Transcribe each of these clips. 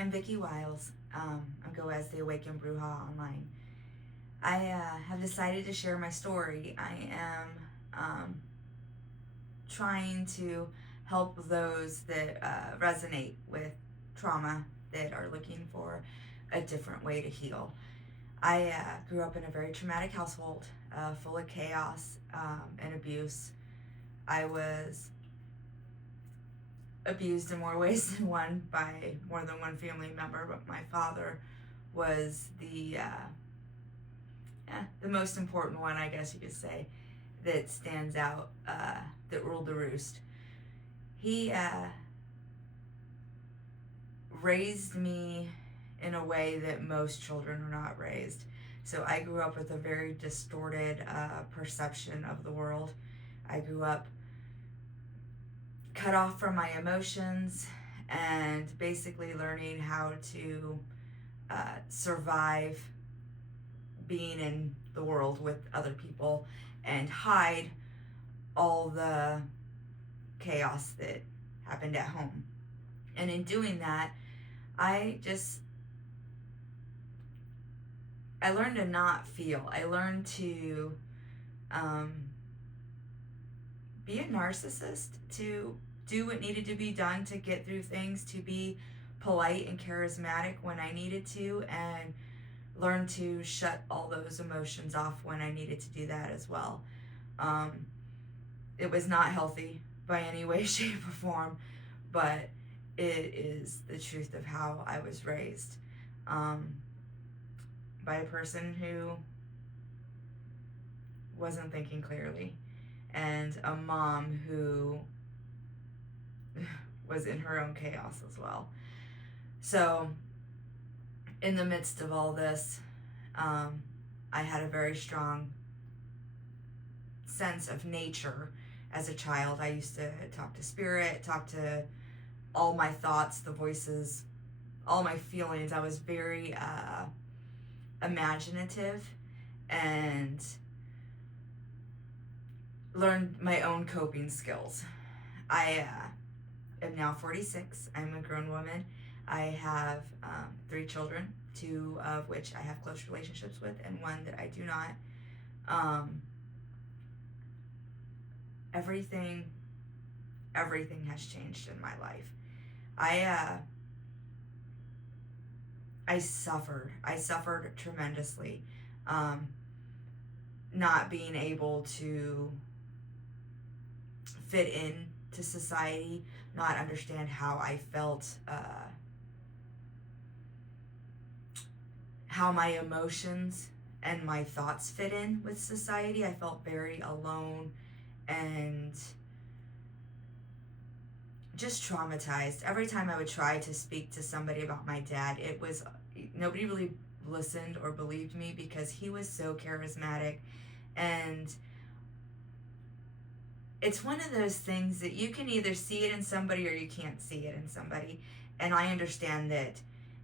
am Vickie Wiles. I go as the Awakened Bruja online. I have decided to share my story. I am trying to help those that resonate with trauma, that are looking for a different way to heal. I grew up in a very traumatic household, full of chaos and abuse. I was abused in more ways than one by more than one family member, but my father was the most important one, I guess you could say, that stands out, that ruled the roost. He raised me in a way that most children are not raised. So I grew up with a very distorted perception of the world. I grew up cut off from my emotions and basically learning how to survive being in the world with other people and hide all the chaos that happened at home. And in doing that, I learned to not feel. I learned to be a narcissist, to do what needed to be done to get through things, to be polite and charismatic when I needed to, and learn to shut all those emotions off when I needed to do that as well. It was not healthy by any way, shape, or form, but it is the truth of how I was raised, by a person who wasn't thinking clearly, and a mom who was in her own chaos as well. So in the midst of all this, I had a very strong sense of nature as a child. I used to talk to spirit, talk to all my thoughts, the voices, all my feelings. I was very imaginative and learned my own coping skills. I am now 46. I'm a grown woman. I have 3 children, 2 of which I have close relationships with, and 1 that I do not. Everything has changed in my life. I suffered tremendously, not being able to fit in to society, not understand how I felt, how my emotions and my thoughts fit in with society. I felt very alone and just traumatized. Every time I would try to speak to somebody about my dad, nobody really listened or believed me because he was so charismatic. And it's one of those things that you can either see it in somebody or you can't see it in somebody. And I understand that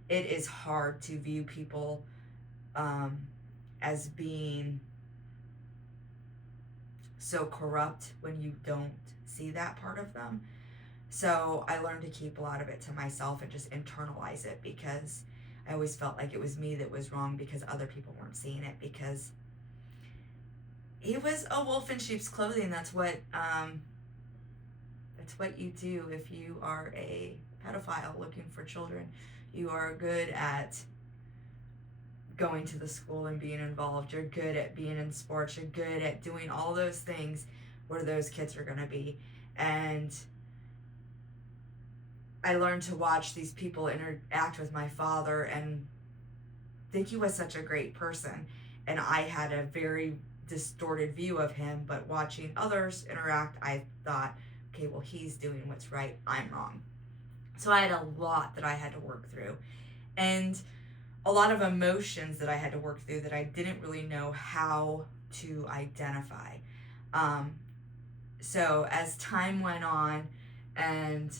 it is hard to view people as being so corrupt when you don't see that part of them. So I learned to keep a lot of it to myself and just internalize it, because I always felt like it was me that was wrong because other people weren't seeing it, because he was a wolf in sheep's clothing. That's what you do if you are a pedophile looking for children. You are good at going to the school and being involved. You're good at being in sports. You're good at doing all those things where those kids are going to be. And I learned to watch these people interact with my father and think he was such a great person. And I had a very distorted view of him, but watching others interact, I thought, okay, well, he's doing what's right, I'm wrong. So I had a lot that I had to work through, and a lot of emotions that I had to work through that I didn't really know how to identify. So as time went on and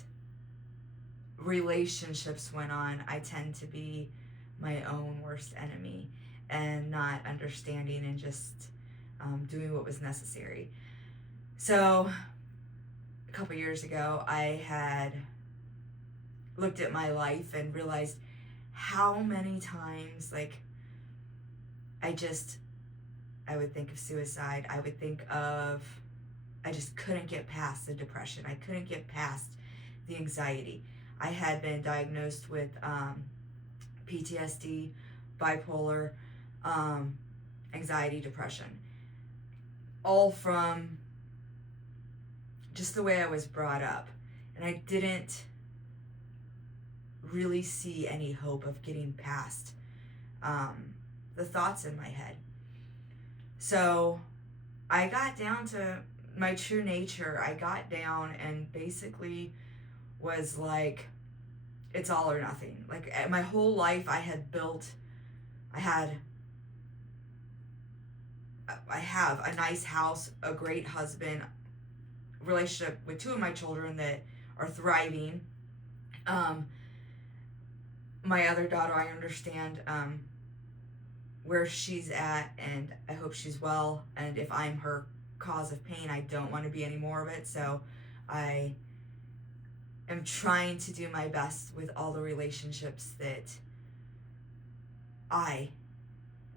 relationships went on, I tend to be my own worst enemy and not understanding and just doing what was necessary. So a couple years ago, I had looked at my life and realized how many times, like, I would think of suicide. I just couldn't get past the depression. I couldn't get past the anxiety. I had been diagnosed with PTSD, bipolar, anxiety, depression, all from just the way I was brought up. And I didn't really see any hope of getting past the thoughts in my head. So I got down to my true nature. I got down and basically was like, it's all or nothing. Like, my whole life I have a nice house, a great husband, relationship with two of my children that are thriving. My other daughter, I understand where she's at, and I hope she's well. And if I'm her cause of pain, I don't want to be any more of it. So I am trying to do my best with all the relationships that I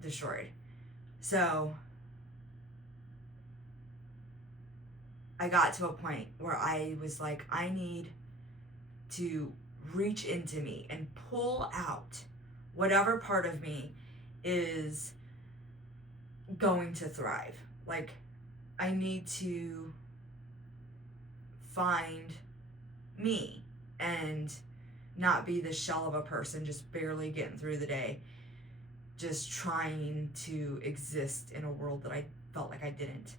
destroyed. So I got to a point where I was like, I need to reach into me and pull out whatever part of me is going to thrive. Like, I need to find me and not be the shell of a person just barely getting through the day, just trying to exist in a world that I felt like I didn't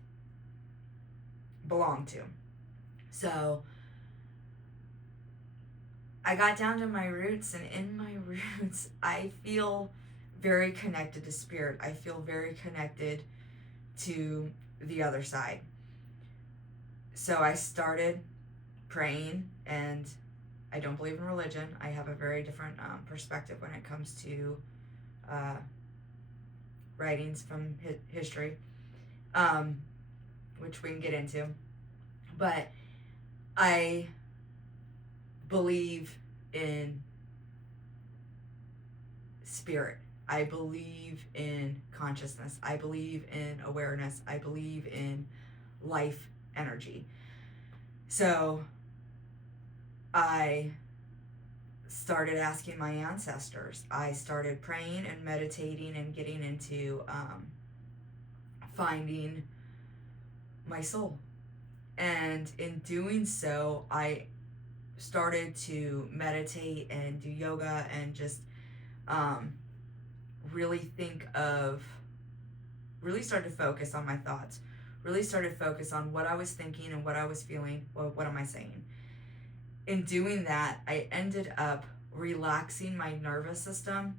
belong to. So I got down to my roots, and in my roots, I feel very connected to spirit. I feel very connected to the other side. So I started praying, and I don't believe in religion. I have a very different perspective when it comes to writings from history, which we can get into. But I believe in spirit. I believe in consciousness. I believe in awareness. I believe in life energy. So I started asking my ancestors. I started praying and meditating and getting into finding my soul. And in doing so, I started to meditate and do yoga and just really started to focus on my thoughts, really started to focus on what I was thinking and what I was feeling. Well, what am I saying? In doing that, I ended up relaxing my nervous system,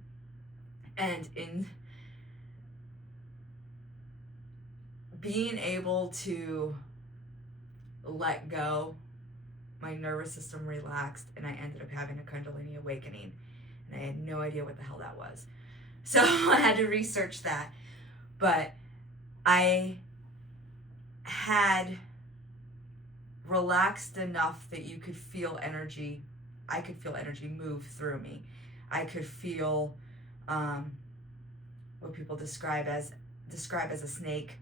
and in being able to let go, my nervous system relaxed, and I ended up having a Kundalini awakening, and I had no idea what the hell that was. So I had to research that. But I had relaxed enough that you could feel energy. I could feel energy move through me. I could feel what people describe as a snake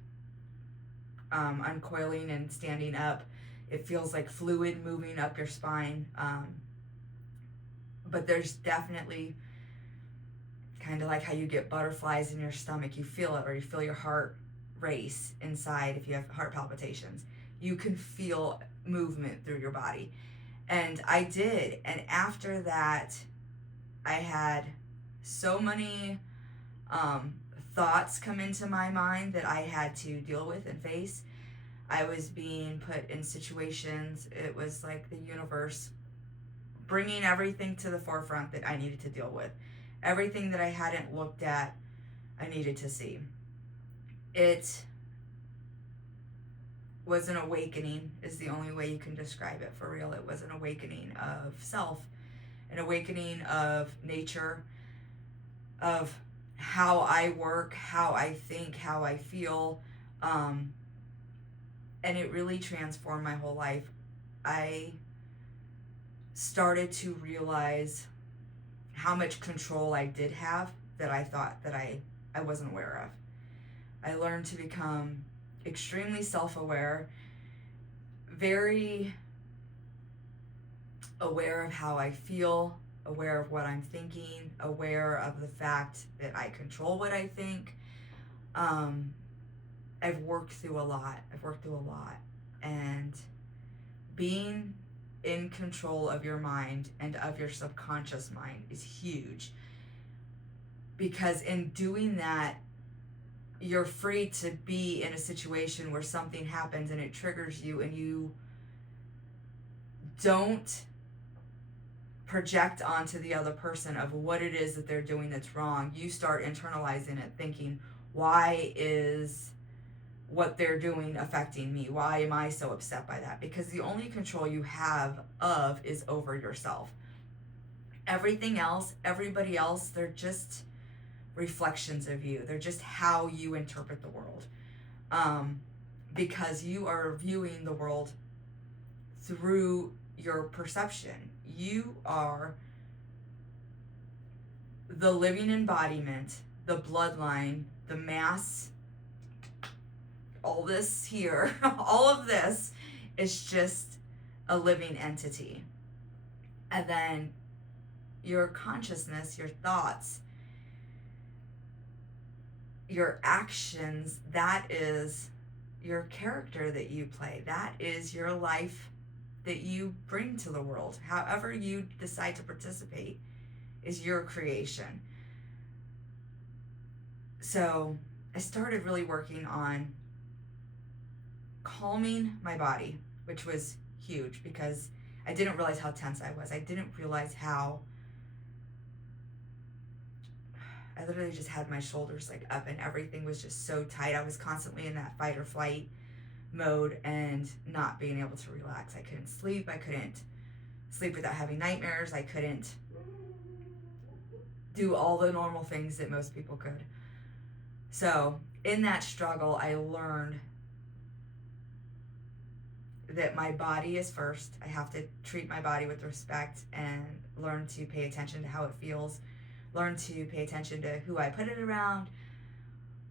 uncoiling and standing up. It feels like fluid moving up your spine. But there's definitely kind of like how you get butterflies in your stomach. You feel it, or you feel your heart race inside if you have heart palpitations. You can feel movement through your body. And I did. And after that, I had so many thoughts come into my mind that I had to deal with and face. I was being put in situations. It was like the universe bringing everything to the forefront that I needed to deal with. Everything that I hadn't looked at, I needed to see. It was an awakening, is the only way you can describe it for real. It was an awakening of self, an awakening of nature, of how I work, how I think, how I feel. And it really transformed my whole life. I started to realize how much control I did have that I thought that I wasn't aware of. I learned to become extremely self-aware, very aware of how I feel, aware of what I'm thinking, aware of the fact that I control what I think. I've worked through a lot. And being in control of your mind and of your subconscious mind is huge. Because in doing that, you're free to be in a situation where something happens and it triggers you, and you don't project onto the other person of what it is that they're doing that's wrong. You start internalizing it, thinking, why is what they're doing affecting me? Why am I so upset by that? Because the only control you have of is over yourself. Everything else, everybody else, they're just reflections of you. They're just how you interpret the world. Because you are viewing the world through your perception. You are the living embodiment, the bloodline, the mass, all this here, all of this is just a living entity. And then your consciousness, your thoughts, your actions, that is your character that you play. That is your life that you bring to the world. However you decide to participate is your creation. So I started really working on calming my body, which was huge because I didn't realize how tense I was. I didn't realize how I literally just had my shoulders like up and everything was just so tight. I was constantly in that fight or flight mode and not being able to relax. I couldn't sleep. I couldn't sleep without having nightmares. I couldn't do all the normal things that most people could. So in that struggle, I learned that my body is first. I have to treat my body with respect and learn to pay attention to how it feels. Learn to pay attention to who I put it around,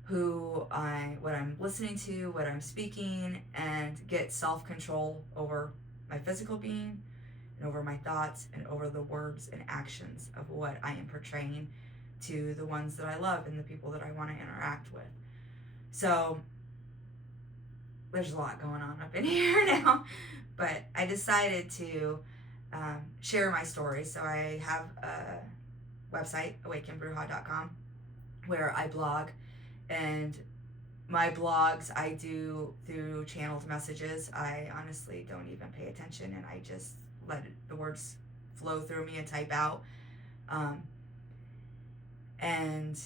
what I'm listening to, what I'm speaking, and get self-control over my physical being and over my thoughts and over the words and actions of what I am portraying to the ones that I love and the people that I want to interact with. So there's a lot going on up in here now, but I decided to share my story. So I have a website, awakenedbruja.com, where I blog, and my blogs I do through channeled messages. I honestly don't even pay attention, and I just let the words flow through me and type out. And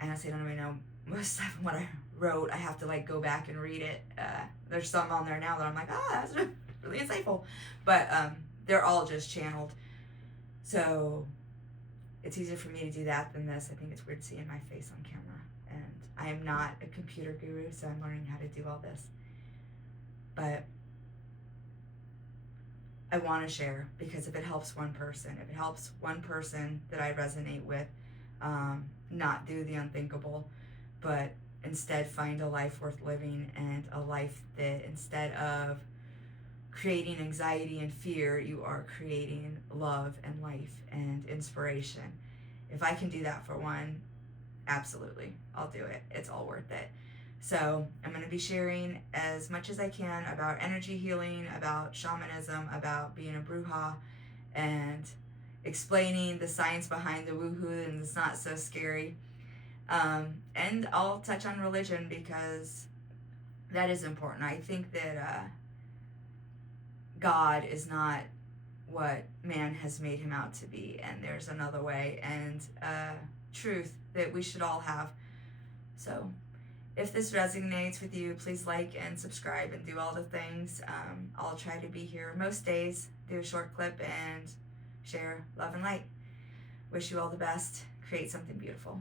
I honestly don't even know most of what I wrote. I have to like go back and read it. There's some on there now that I'm like, that's really insightful, but they're all just channeled. So it's easier for me to do that than this. I think it's weird seeing my face on camera, and I am not a computer guru, so I'm learning how to do all this. But I want to share, because if it helps one person that I resonate with, not do the unthinkable, but instead find a life worth living, and a life that instead of creating anxiety and fear, you are creating love and life and inspiration. If I can do that for one, absolutely, I'll do it. It's all worth it. So I'm going to be sharing as much as I can about energy healing, about shamanism, about being a bruja, and explaining the science behind the woohoo, and it's not so scary. And I'll touch on religion, because that is important. I think that God is not what man has made him out to be, and there's another way, and truth that we should all have. So if this resonates with you, please like and subscribe and do all the things. I'll try to be here most days, do a short clip and share love and light. Wish you all the best. Create something beautiful.